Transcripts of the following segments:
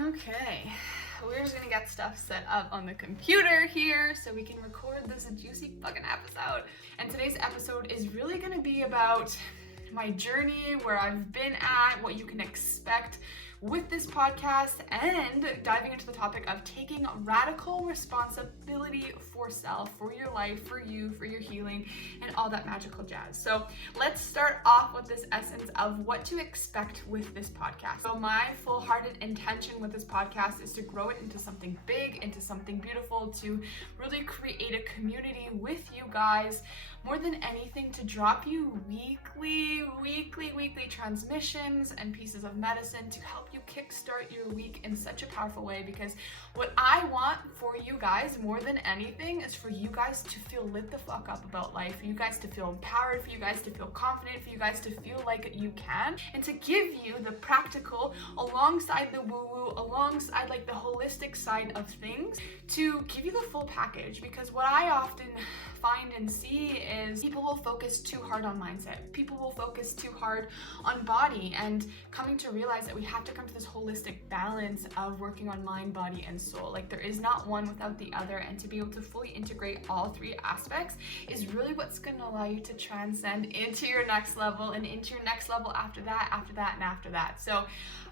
Okay, we're just gonna get stuff set up on the computer here so we can record this juicy fucking episode. And today's episode is really gonna be about my journey, where I've been at, what you can expect with this podcast, and diving into the topic of taking radical responsibility for self, for your life, for you, for your healing, and all that magical jazz. So let's start off with this essence of what to expect with this podcast. So my full-hearted intention with this podcast is to grow it into something big, into something beautiful, to really create a community with you guys. More than anything, to drop you weekly transmissions and pieces of medicine to help you kickstart your week in such a powerful way. Because what I want for you guys more than anything is for you guys to feel lit the fuck up about life, for you guys to feel empowered, for you guys to feel confident, for you guys to feel like you can, and to give you the practical alongside the woo-woo, alongside like the holistic side of things, to give you the full package. Because what I often find and see is people will focus too hard on mindset. People will focus too hard on body, and coming to realize that we have to come to this holistic balance of working on mind, body, and soul. Like there is not one without the other, and to be able to fully integrate all three aspects is really what's going to allow you to transcend into your next level and into your next level after that, and after that. So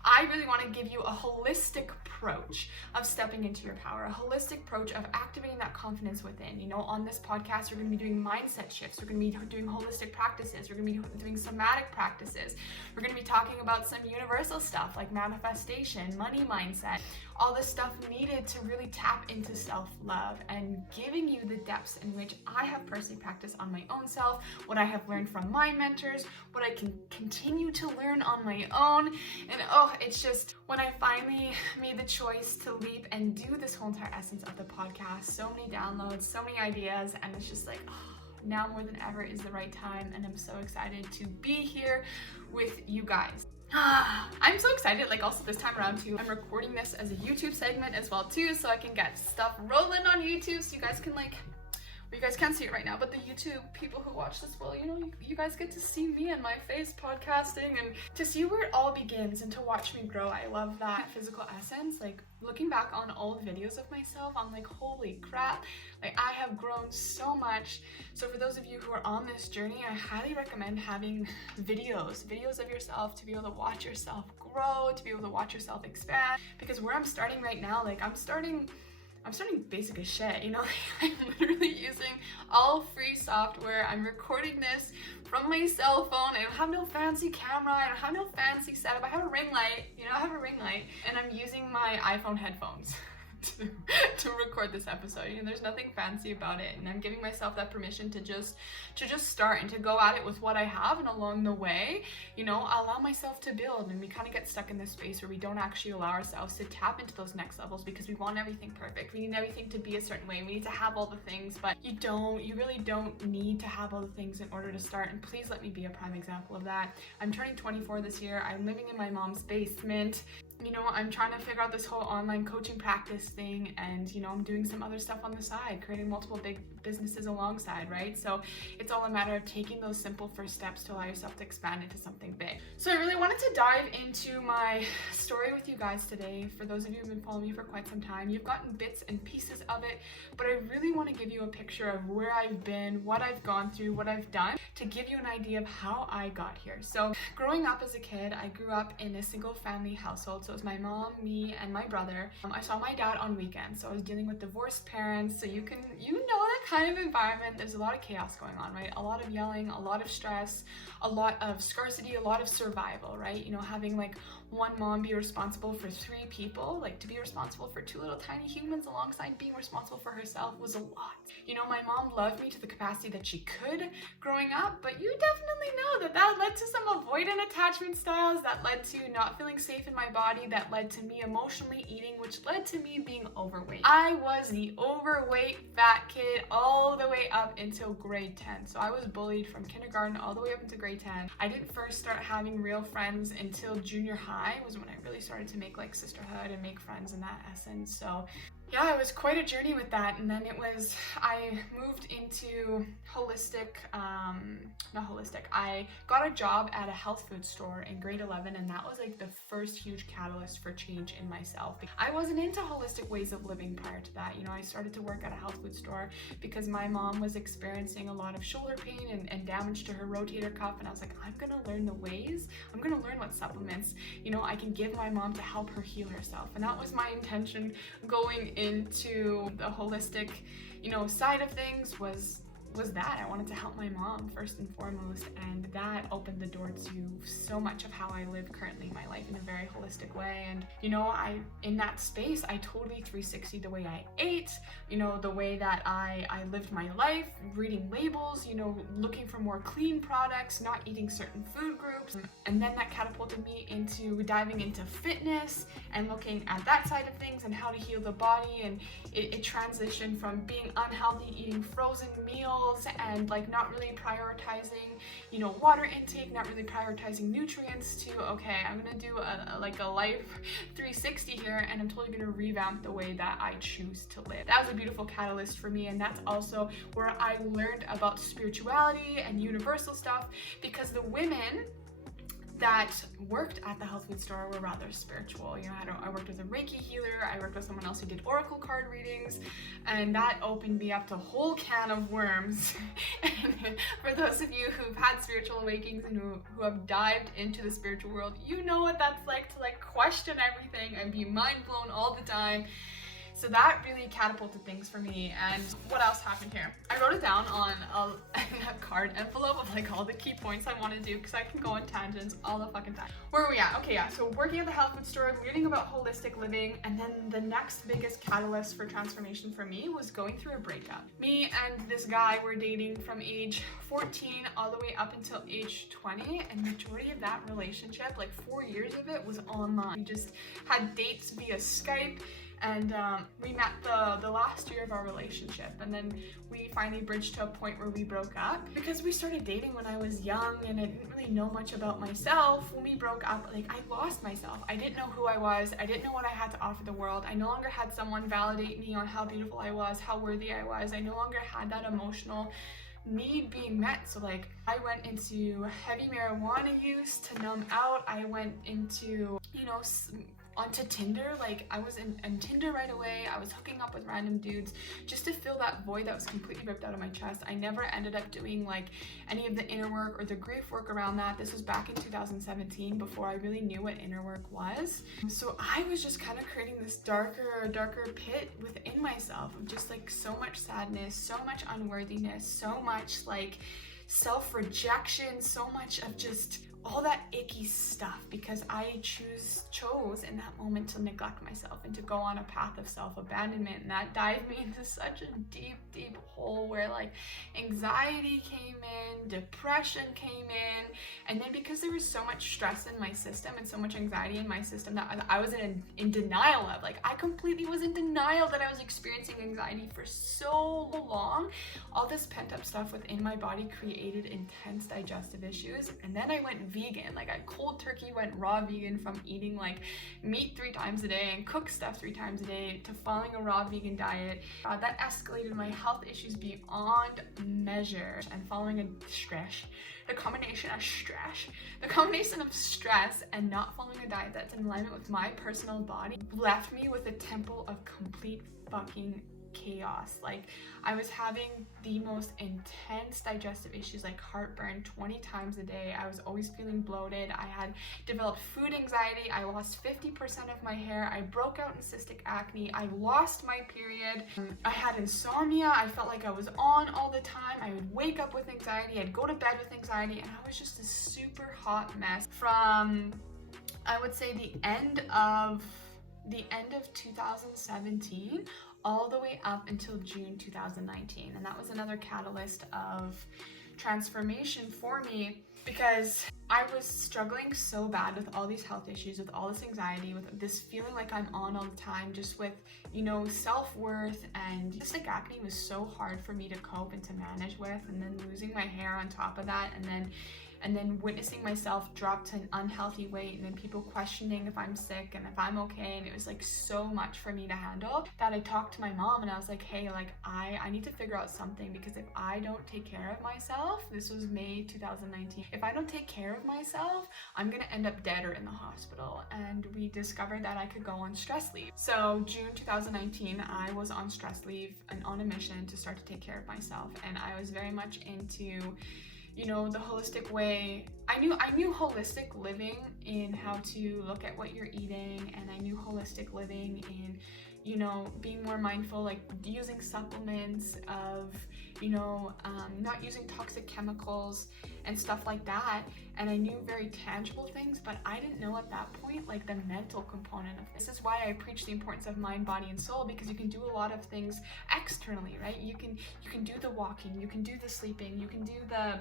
I really want to give you a holistic approach of stepping into your power, a holistic approach of activating that confidence within. You know, on this podcast, we're going to be doing mindset shifts. We're going to be doing holistic practices. We're going to be doing somatic practices. We're going to be talking about some universal stuff like manifestation, money mindset, all this stuff needed to really tap into self-love, and giving you the depths in which I have personally practiced on my own self, what I have learned from my mentors, what I can continue to learn on my own. And it's just, when I finally made the choice to leap and do this whole entire essence of the podcast, so many downloads, so many ideas, and it's just like, now more than ever is the right time, and I'm so excited to be here with you guys. I'm so excited, like also this time around too, I'm recording this as a YouTube segment as well too, so I can get stuff rolling on YouTube so you guys can like, well, you guys can't see it right now, but the YouTube people who watch this will, you guys get to see me and my face podcasting, and to see where it all begins and to watch me grow. I love that physical essence. Like looking back on old videos of myself, I'm like, holy crap, like I have grown so much. So for those of you who are on this journey, I highly recommend having videos of yourself, to be able to watch yourself grow, to be able to watch yourself expand. Because where I'm starting right now, like I'm starting basic as shit, like I'm literally using all free software. I'm recording this from my cell phone. I don't have no fancy camera, I don't have no fancy setup. I have a ring light, and I'm using my iPhone headphones to record this episode. There's nothing fancy about it, and I'm giving myself that permission to just start and to go at it with what I have, and along the way, allow myself to build. And we kind of get stuck in this space where we don't actually allow ourselves to tap into those next levels because we want everything perfect. We need everything to be a certain way. We need to have all the things, but you really don't need to have all the things in order to start. And please let me be a prime example of that. I'm turning 24 this year. I'm living in my mom's basement. I'm trying to figure out this whole online coaching practice thing, and I'm doing some other stuff on the side, creating multiple big businesses alongside, right? So it's all a matter of taking those simple first steps to allow yourself to expand into something big. So I really wanted to dive into my story with you guys today. For those of you who've been following me for quite some time, you've gotten bits and pieces of it, but I really want to give you a picture of where I've been, what I've gone through, what I've done, to give you an idea of how I got here. So growing up as a kid, I grew up in a single family household. So it was my mom, me, and my brother. I saw my dad on weekends, so I was dealing with divorced parents. So you know that kind of environment. There's a lot of chaos going on, right? A lot of yelling, a lot of stress, a lot of scarcity, a lot of survival, right? Having like one mom be responsible for 3 people, like to be responsible for 2 little tiny humans alongside being responsible for herself was a lot. My mom loved me to the capacity that she could growing up, but you definitely know that led to some avoidant attachment styles, that led to not feeling safe in my body, that led to me emotionally eating, which led to me being overweight. I was the overweight fat kid all the way up until grade 10. So I was bullied from kindergarten all the way up into grade 10. I didn't first start having real friends until junior high was when I really started to make like sisterhood and make friends in that essence. So Yeah, it was quite a journey with that. And then I moved into I got a job at a health food store in grade 11, and that was like the first huge catalyst for change in myself. I wasn't into holistic ways of living prior to that. You know, I started to work at a health food store because my mom was experiencing a lot of shoulder pain and damage to her rotator cuff, and I was like, I'm gonna learn the ways, I'm gonna learn what supplements, you know, I can give my mom to help her heal herself. And that was my intention going into the holistic, you know, side of things was that I wanted to help my mom first and foremost, and that opened the door to so much of how I live currently in my life in a very holistic way. And you know, in that space I totally 360 the way I ate, you know, the way that I lived my life, reading labels, you know, looking for more clean products, not eating certain food groups. And then that catapulted me into diving into fitness and looking at that side of things and how to heal the body. And it transitioned from being unhealthy, eating frozen meals and like not really prioritizing, you know, water intake, not really prioritizing nutrients, to okay, I'm gonna do a life 360 here, and I'm totally gonna revamp the way that I choose to live. That was a beautiful catalyst for me, and that's also where I learned about spirituality and universal stuff, because the women that worked at the health food store were rather spiritual. You know, I worked with a Reiki healer, I worked with someone else who did oracle card readings, and that opened me up to a whole can of worms. And for those of you who've had spiritual awakenings and who have dived into the spiritual world, you know what that's like to like question everything and be mind blown all the time. So that really catapulted things for me. And what else happened here? I wrote it down on a card envelope of like all the key points I want to do, because I can go on tangents all the fucking time. Where are we at? Okay, yeah, so working at the health food store, learning about holistic living, and then the next biggest catalyst for transformation for me was going through a breakup. Me and this guy were dating from age 14 all the way up until age 20, and majority of that relationship, like 4 years of it, was online. We just had dates via Skype. And we met the last year of our relationship, and then we finally bridged to a point where we broke up because we started dating when I was young and I didn't really know much about myself. When we broke up, like, I lost myself. I didn't know who I was. I didn't know what I had to offer the world. I no longer had someone validate me on how beautiful I was, how worthy I was. I no longer had that emotional need being met. So like, I went into heavy marijuana use to numb out. I went into, you know, onto Tinder. Like, I was in Tinder right away. I was hooking up with random dudes just to fill that void that was completely ripped out of my chest. I never ended up doing like any of the inner work or the grief work around that. This was back in 2017, before I really knew what inner work was. So I was just kind of creating this darker pit within myself of just like so much sadness, so much unworthiness, so much like self-rejection, so much of just all that icky stuff, because I chose in that moment to neglect myself and to go on a path of self-abandonment. And that dived me into such a deep hole where like anxiety came in, depression came in, and then because there was so much stress in my system and so much anxiety in my system that I was in denial of. Like, I completely was in denial that I was experiencing anxiety for so long. All this pent up stuff within my body created intense digestive issues, and then I went vegan. Like, I cold turkey went raw vegan from eating like meat 3 times a day and cook stuff 3 times a day to following a raw vegan diet. That escalated my health issues beyond measure. And following the combination of stress and not following a diet that's in alignment with my personal body left me with a temple of complete fucking chaos. Like, I was having the most intense digestive issues, like heartburn 20 times a day. I was always feeling bloated. I had developed food anxiety. I lost 50% of my hair. I broke out in cystic acne. I lost my period. I had insomnia. I felt like I was on all the time. I would wake up with anxiety. I'd go to bed with anxiety, and I was just a super hot mess from, I would say, the end of 2017 all the way up until June 2019. And that was another catalyst of transformation for me, because I was struggling so bad with all these health issues, with all this anxiety, with this feeling like I'm on all the time, just with, you know, self-worth. And cystic acne was so hard for me to cope and to manage with, and then losing my hair on top of that, and then and then witnessing myself drop to an unhealthy weight, and then people questioning if I'm sick and if I'm okay. And it was like so much for me to handle that I talked to my mom and I was like, hey, like I need to figure out something, because if I don't take care of myself, this was May 2019, if I don't take care of myself, I'm gonna end up dead or in the hospital. And we discovered that I could go on stress leave. So June 2019, I was on stress leave and on a mission to start to take care of myself. And I was very much into, you know, the holistic way. I knew holistic living in how to look at what you're eating, and I knew holistic living in, you know, being more mindful, like using supplements, of, you know, not using toxic chemicals and stuff like that. And I knew very tangible things, but I didn't know at that point like the mental component of this. This is why I preach the importance of mind, body, and soul, because you can do a lot of things externally, right? You can do the walking, you can do the sleeping, you can do the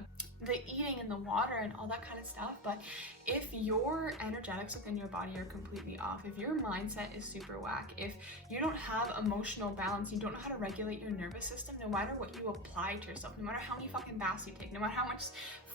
eating and the water and all that kind of stuff. But if your energetics within your body are completely off, if your mindset is super whack, if you don't have emotional balance, you don't know how to regulate your nervous system, no matter what you apply to yourself, no matter how many fucking baths you take, no matter how much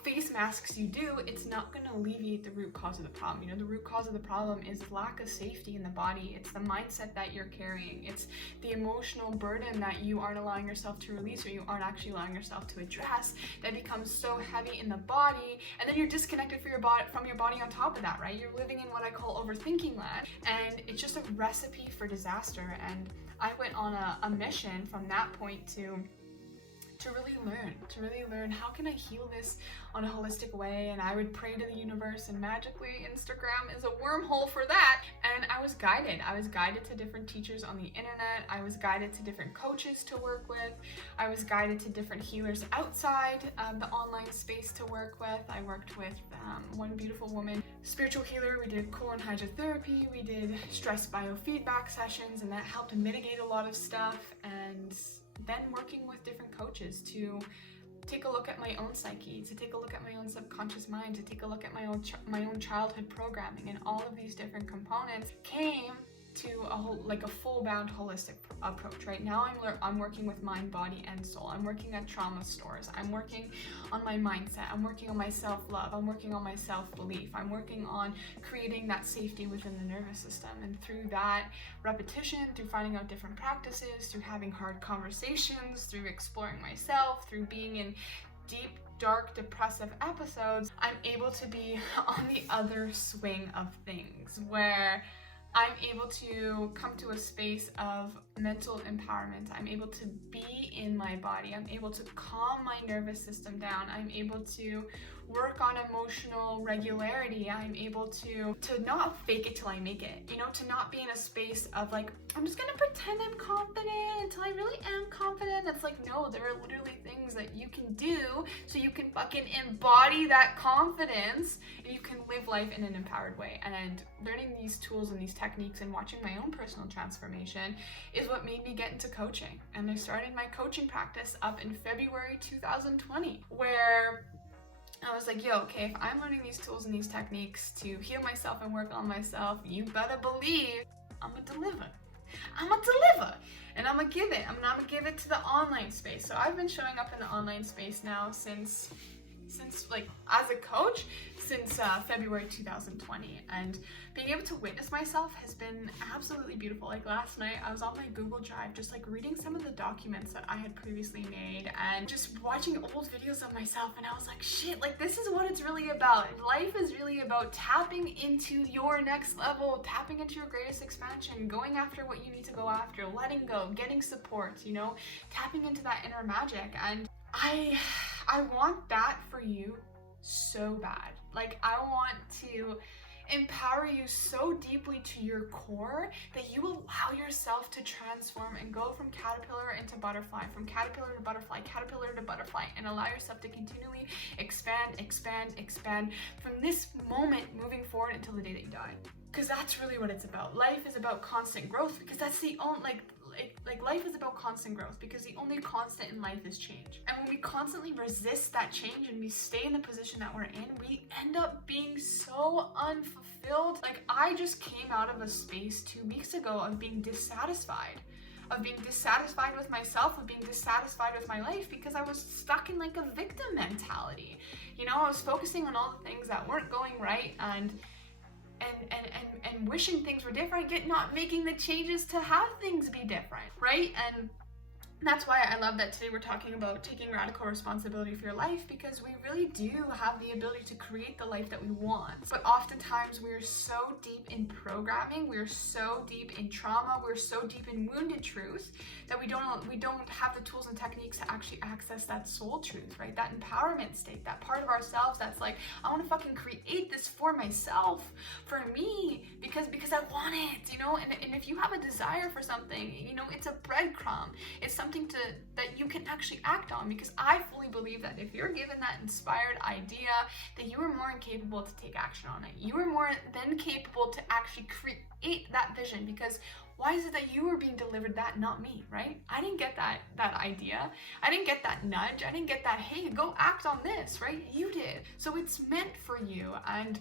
face masks you do, it's not going to alleviate the root cause of the problem. You know, the root cause of the problem is lack of safety in the body. It's the mindset that you're carrying. It's the emotional burden that you aren't allowing yourself to release, or you aren't actually allowing yourself to address, that becomes so heavy in the body, and then you're disconnected from your body on top of that, right? You're living in what I call overthinking land, and it's just a recipe for disaster. And I went on a mission from that point to really learn how can I heal this on a holistic way. And I would pray to the universe, and magically Instagram is a wormhole for that. And I was guided to different teachers on the internet. I was guided to different coaches to work with. I was guided to different healers outside the online space to work with. I worked with one beautiful woman, spiritual healer. We did colon hydrotherapy, we did stress biofeedback sessions, and that helped mitigate a lot of stuff. And then working with different coaches to take a look at my own psyche, to take a look at my own subconscious mind, to take a look at my own childhood programming, and all of these different components came to a full-bound holistic approach. Right now I'm working with mind, body, and soul. I'm working at trauma stores. I'm working on my mindset. I'm working on my self-love. I'm working on my self-belief. I'm working on creating that safety within the nervous system. And through that repetition, through finding out different practices, through having hard conversations, through exploring myself, through being in deep, dark, depressive episodes, I'm able to be on the other swing of things, where I'm able to come to a space of mental empowerment. I'm able to be in my body. I'm able to calm my nervous system down. I'm able to work on emotional regularity. I'm able to not fake it till I make it, you know, to not be in a space of like, I'm just gonna pretend I'm confident until I really am confident. It's like, no, there are literally things that you can do so you can fucking embody that confidence, and you can live life in an empowered way. And learning these tools and these techniques and watching my own personal transformation is what made me get into coaching. And I started my coaching practice up in February 2020, where I was like, yo, okay, if I'm learning these tools and these techniques to heal myself and work on myself, you better believe I'm gonna deliver. And I'm gonna give it. I'm gonna give it to the online space. So I've been showing up in the online space now since like as a coach since February 2020, and being able to witness myself has been absolutely beautiful. Like last night I was on my Google Drive just like reading some of the documents that I had previously made and just watching old videos of myself, and I was like, shit, like this is what it's really about. Life is really about tapping into your next level, tapping into your greatest expansion, going after what you need to go after, letting go, getting support, you know, tapping into that inner magic. And I want that for you so bad. Like I want to empower you so deeply to your core that you allow yourself to transform and go from caterpillar into butterfly, from caterpillar to butterfly, caterpillar to butterfly, and allow yourself to continually expand from this moment moving forward until the day that you die. Because that's really what it's about. Life is about constant growth, because that's the only, like life is about constant growth, because the only constant in life is change. And when we constantly resist that change and we stay in the position that we're in, we end up being so unfulfilled. Like I just came out of a space 2 weeks ago of being dissatisfied. of being dissatisfied with myself, of being dissatisfied with my life, because I was stuck in like a victim mentality. You know, I was focusing on all the things that weren't going right and wishing things were different, yet not making the changes to have things be different, right? And that's why I love that today we're talking about taking radical responsibility for your life, because we really do have the ability to create the life that we want. But oftentimes we're so deep in programming, we're so deep in trauma, we're so deep in wounded truth that we don't have the tools and techniques to actually access that soul truth, right? That empowerment state, that part of ourselves that's like, I want to fucking create this for myself, for me, because I want it, you know? And if you have a desire for something, you know, it's a breadcrumb. It's something that you can actually act on, because I fully believe that if you're given that inspired idea, that you are more than capable to take action on it. You are more than capable to actually create that vision, because why is it that you are being delivered that, not me, right? I didn't get that idea. I didn't get that nudge. I didn't get that, hey, go act on this, right? You did. So it's meant for you. And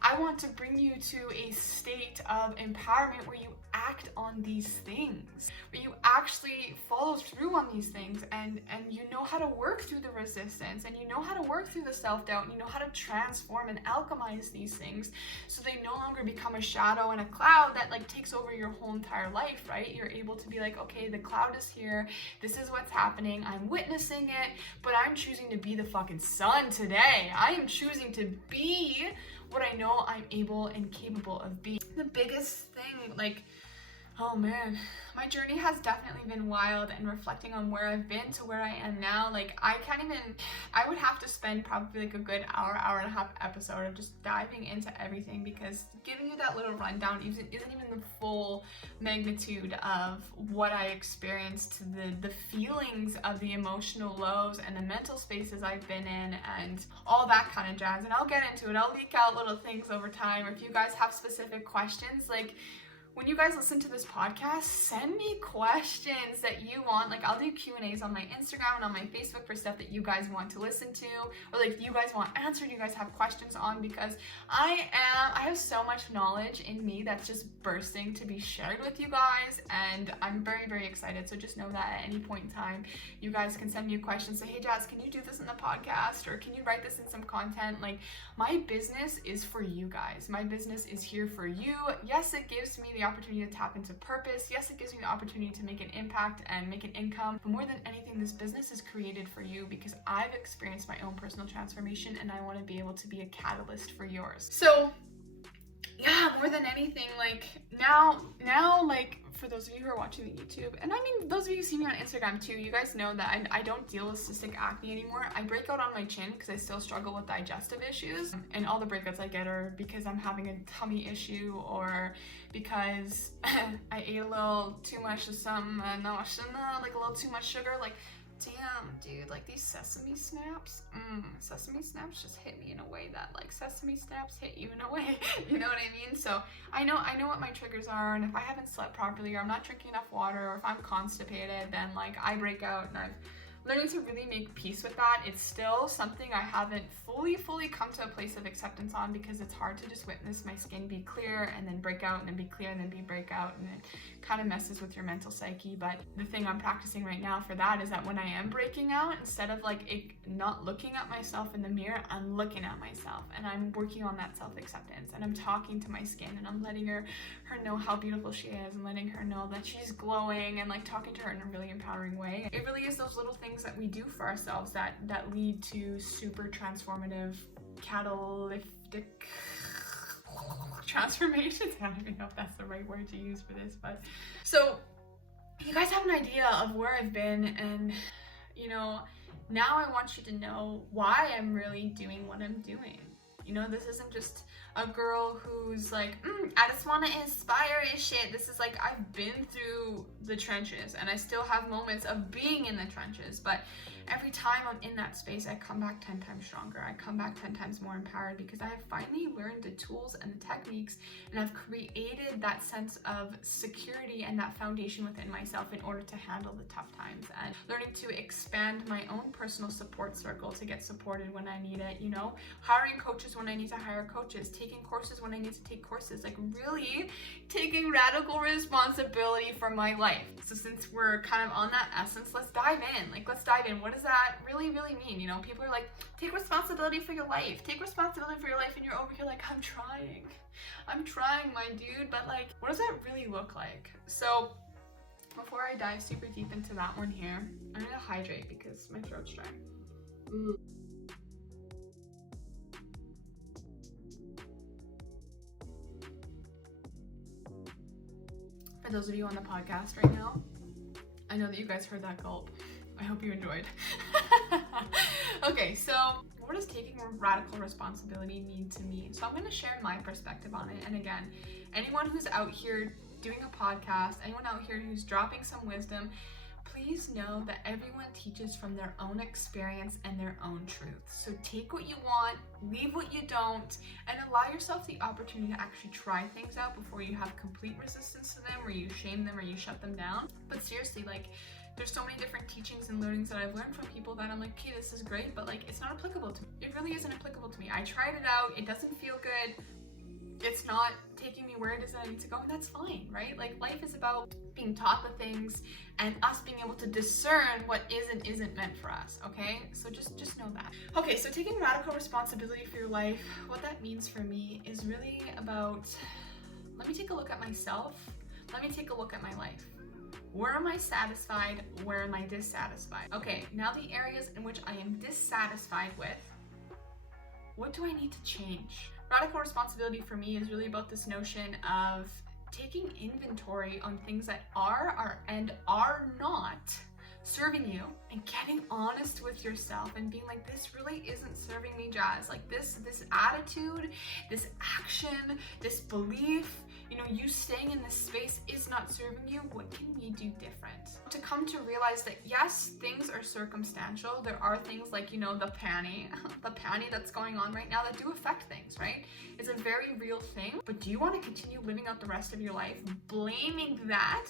I want to bring you to a state of empowerment where you act on these things, where you actually follow through on these things, and you know how to work through the resistance, and you know how to work through the self-doubt, and you know how to transform and alchemize these things so they no longer become a shadow and a cloud that like takes over your whole entire life, right? You're able to be like, okay, the cloud is here, this is what's happening, I'm witnessing it, but I'm choosing to be the fucking sun today. I am choosing to be what I know I'm able and capable of being. The biggest thing, like, oh man, my journey has definitely been wild, and reflecting on where I've been to where I am now, like I would have to spend probably like a good hour and a half episode of just diving into everything, because giving you that little rundown isn't even the full magnitude of what I experienced, the feelings of the emotional lows and the mental spaces I've been in and all that kind of jazz. And I'll get into it. I'll leak out little things over time. Or if you guys have specific questions, like when you guys listen to this podcast, send me questions that you want. Like I'll do Q&As on my Instagram and on my Facebook for stuff that you guys want to listen to, or like you guys want answered, you guys have questions on, because I have so much knowledge in me that's just bursting to be shared with you guys, and I'm very, very excited. So just know that at any point in time, you guys can send me a question, say, hey Jazz, can you do this in the podcast, or can you write this in some content? Like my business is for you guys. My business is here for you. Yes, it gives me the opportunity to tap into purpose. Yes, it gives me the opportunity to make an impact and make an income. But more than anything, this business is created for you, because I've experienced my own personal transformation, and I want to be able to be a catalyst for yours. So yeah, more than anything, like now, like for those of you who are watching the YouTube, and I mean those of you who see me on Instagram too, you guys know that I don't deal with cystic acne anymore. I break out on my chin because I still struggle with digestive issues, and all the breakouts I get are because I'm having a tummy issue, or because I ate a little too much of some like a little too much sugar. Like damn, dude, like these sesame snaps just hit me in a way that like sesame snaps hit you in a way, you know what I mean? So I know what my triggers are, and if I haven't slept properly, or I'm not drinking enough water, or if I'm constipated, then like I break out, and I'm learning to really make peace with that. It's still something I haven't fully come to a place of acceptance on, because it's hard to just witness my skin be clear and then break out and then be clear and then be break out, and it kind of messes with your mental psyche. But the thing I'm practicing right now for that is that when I am breaking out, instead of like not looking at myself in the mirror, I'm looking at myself, and I'm working on that self-acceptance, and I'm talking to my skin, and I'm letting her know how beautiful she is, and letting her know that she's glowing, and like talking to her in a really empowering way. It really is those little things that we do for ourselves that lead to super transformative catalytic transformations. I don't even know if that's the right word to use for this, but so you guys have an idea of where I've been, and you know, now I want you to know why I'm really doing what I'm doing. You know, this isn't just a girl who's like, I just want to inspire and shit. This is like, I've been through the trenches, and I still have moments of being in the trenches, but every time I'm in that space, I come back 10 times stronger. I come back 10 times more empowered because I have finally learned the tools and the techniques, and I've created that sense of security and that foundation within myself in order to handle the tough times, and learning to expand my own personal support circle to get supported when I need it, you know, hiring coaches when I need to hire coaches, taking courses when I need to take courses, like really taking radical responsibility for my life. So since we're kind of on that essence, let's dive in. Let's dive in. What does that really mean? You know, people are like, take responsibility for your life. Take responsibility for your life, and you're over here like, I'm trying, my dude. But like, what does that really look like? So before I dive super deep into that one here, I'm gonna hydrate because my throat's dry. For those of you on the podcast right now, I know that you guys heard that gulp. I hope you enjoyed. Okay, so what does taking radical responsibility mean to me? So I'm going to share my perspective on it. And again, anyone who's out here doing a podcast, anyone out here who's dropping some wisdom, please know that everyone teaches from their own experience and their own truth. So take what you want, leave what you don't, and allow yourself the opportunity to actually try things out before you have complete resistance to them, or you shame them, or you shut them down. But seriously, like, there's so many different teachings and learnings that I've learned from people that I'm like, okay, this is great, but like, it's not applicable to me. It really isn't applicable to me. I tried it out, it doesn't feel good. It's not taking me where it is that I need to go, and that's fine, right? Like, life is about being taught the things and us being able to discern what is and isn't meant for us, okay? So just know that. Okay, so taking radical responsibility for your life, what that means for me is really about, let me take a look at myself. Let me take a look at my life. Where am I satisfied? Where am I dissatisfied? Okay, now the areas in which I am dissatisfied with, what do I need to change? Radical responsibility for me is really about this notion of taking inventory on things that are not serving you, and getting honest with yourself and being like, this really isn't serving me, Jazz. Like, this attitude, this action, this belief, you know, you staying in this space is not serving you. What can we do different? To come to realize that yes, things are circumstantial. There are things like, you know, the panty that's going on right now that do affect things, right? It's a very real thing. But do you want to continue living out the rest of your life blaming that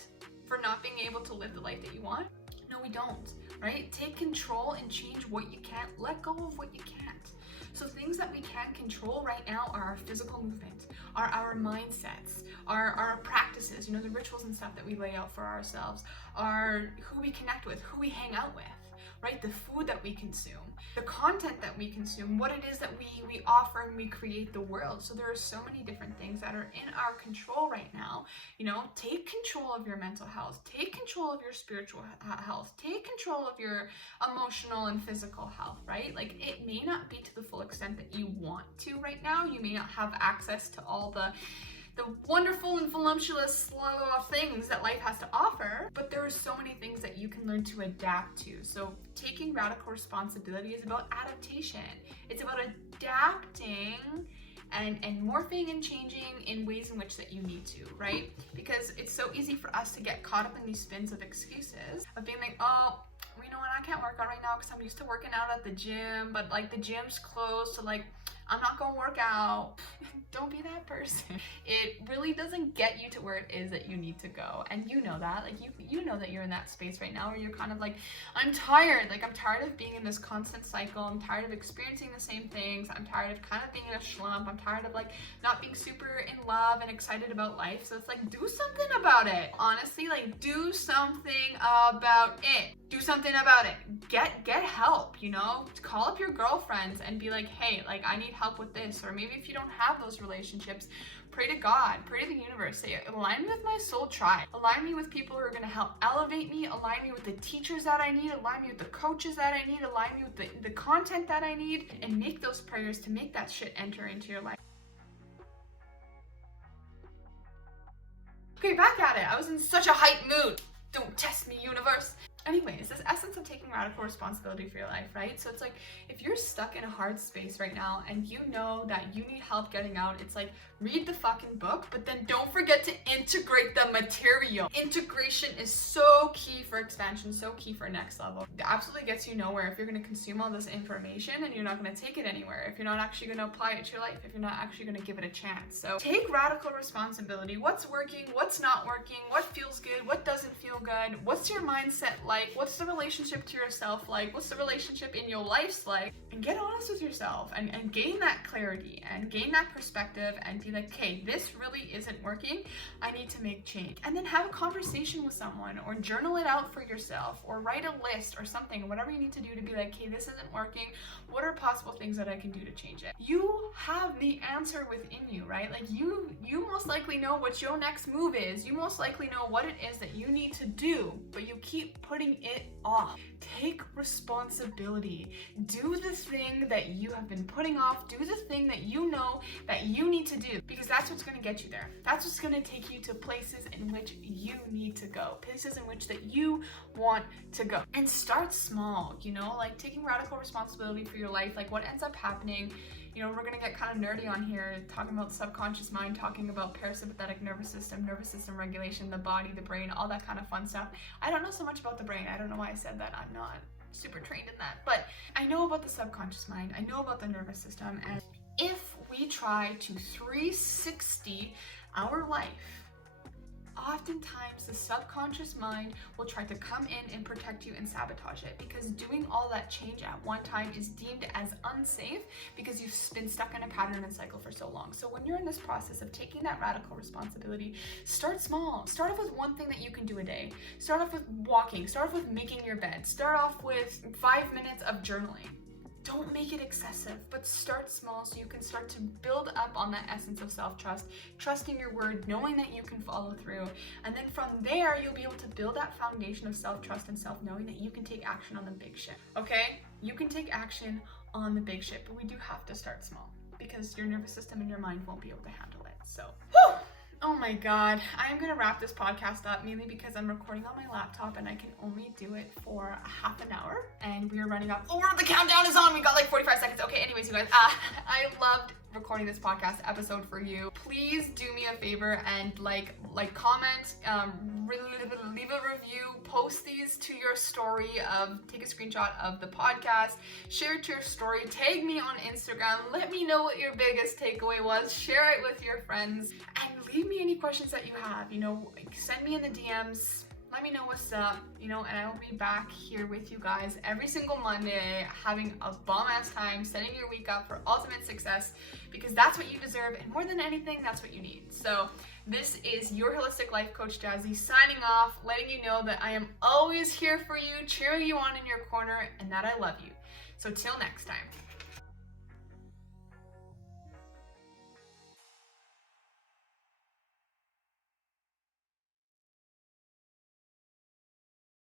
for not being able to live the life that you want? No, we don't, right? Take control and change what you can't. Let go of what you can't. So things that we can control right now are our physical movement, are our mindsets, our practices, you know, the rituals and stuff that we lay out for ourselves, are who we connect with, who we hang out with, right? The food that we consume, the content that we consume, what it is that we offer and we create the world. So there are so many different things that are in our control right now. You know, take control of your mental health, take control of your spiritual health, take control of your emotional and physical health, right? Like, it may not be to the full extent that you want to right now. You may not have access to all the wonderful and voluptuous things that life has to offer, but there are so many things that you can learn to adapt to. So taking radical responsibility is about adaptation. It's about adapting and morphing and changing in ways in which that you need to, right? Because it's so easy for us to get caught up in these spins of excuses of being like, oh, you know what, I can't work out right now because I'm used to working out at the gym, but like the gym's closed, so like I'm not gonna work out. Don't be that person. It really doesn't get you to where it is that you need to go. And you know that. Like, you know that you're in that space right now where you're kind of like, I'm tired. Like, I'm tired of being in this constant cycle. I'm tired of experiencing the same things. I'm tired of kind of being in a slump. I'm tired of like not being super in love and excited about life. So it's like, do something about it. Honestly, like, do something about it. Do something about it. Get help, you know? Call up your girlfriends and be like, hey, like, I need help with this. Or maybe if you don't have those relationships, pray to God, pray to the universe. Say, align me with my soul tribe. Align me with people who are going to help elevate me. Align me with the teachers that I need. Align me with the coaches that I need. Align me with the content that I need. And make those prayers to make that shit enter into your life. Okay, back at it. I was in such a hype mood. Don't test me, universe. Anyways, this essence of taking radical responsibility for your life, right? So it's like, if you're stuck in a hard space right now and you know that you need help getting out, it's like, read the fucking book, but then don't forget to integrate the material. Integration is so key for expansion, so key for next level. It absolutely gets you nowhere if you're going to consume all this information and you're not going to take it anywhere, if you're not actually going to apply it to your life, if you're not actually going to give it a chance. So take radical responsibility. What's working? What's not working? What feels good? What doesn't feel good? What's your mindset like? What's the relationship to yourself like? What's the relationship in your life like? And get honest with yourself and gain that clarity and gain that perspective and be like, okay, this really isn't working. I need to make change. And then have a conversation with someone or journal it out for yourself or write a list or something, whatever you need to do to be like, okay, this isn't working. What are possible things that I can do to change it? You have the answer within you, right? Like you most likely know what your next move is. You most likely know what it is that you need to do, but you keep putting it off. Take responsibility. Do the thing that you have been putting off. Do the thing that you know that you need to do, because that's what's going to get you there. That's what's going to take you to places in which you need to go, places in which that you want to go. And start small, you know, like taking radical responsibility for your life. Like what ends up happening, you know, we're gonna get kind of nerdy on here, talking about the subconscious mind, talking about parasympathetic nervous system regulation, the body, the brain, all that kind of fun stuff. I don't know so much about the brain. I don't know why I said that. I'm not super trained in that, but I know about the subconscious mind. I know about the nervous system. And if we try to 360 our life, oftentimes the subconscious mind will try to come in and protect you and sabotage it, because doing all that change at one time is deemed as unsafe because you've been stuck in a pattern and cycle for so long. So when you're in this process of taking that radical responsibility, start small. Start off with one thing that you can do a day. Start off with walking. Start off with making your bed. Start off with 5 minutes of journaling. Don't make it excessive, but start small so you can start to build up on that essence of self-trust, trusting your word, knowing that you can follow through. And then from there, you'll be able to build that foundation of self-trust and self-knowing that you can take action on the big shit, okay? You can take action on the big shit, but we do have to start small because your nervous system and your mind won't be able to handle it. So, whew! Oh my God, I'm gonna wrap this podcast up mainly because I'm recording on my laptop and I can only do it for a half an hour and we are running up. Oh, the countdown is on. We got like 45 seconds. Okay, anyways, you guys, I loved recording this podcast episode for you. Please do me a favor and like, comment, leave a review, post these to your story, take a screenshot of the podcast, share it to your story, tag me on Instagram, let me know what your biggest takeaway was, share it with your friends, and leave me any questions that you have, you know, send me in the DMs. Let me know what's up, you know, and I will be back here with you guys every single Monday, having a bomb-ass time, setting your week up for ultimate success, because that's what you deserve, and more than anything, that's what you need. So this is your Holistic Life Coach Jazzy signing off, letting you know that I am always here for you, cheering you on in your corner, and that I love you. So till next time.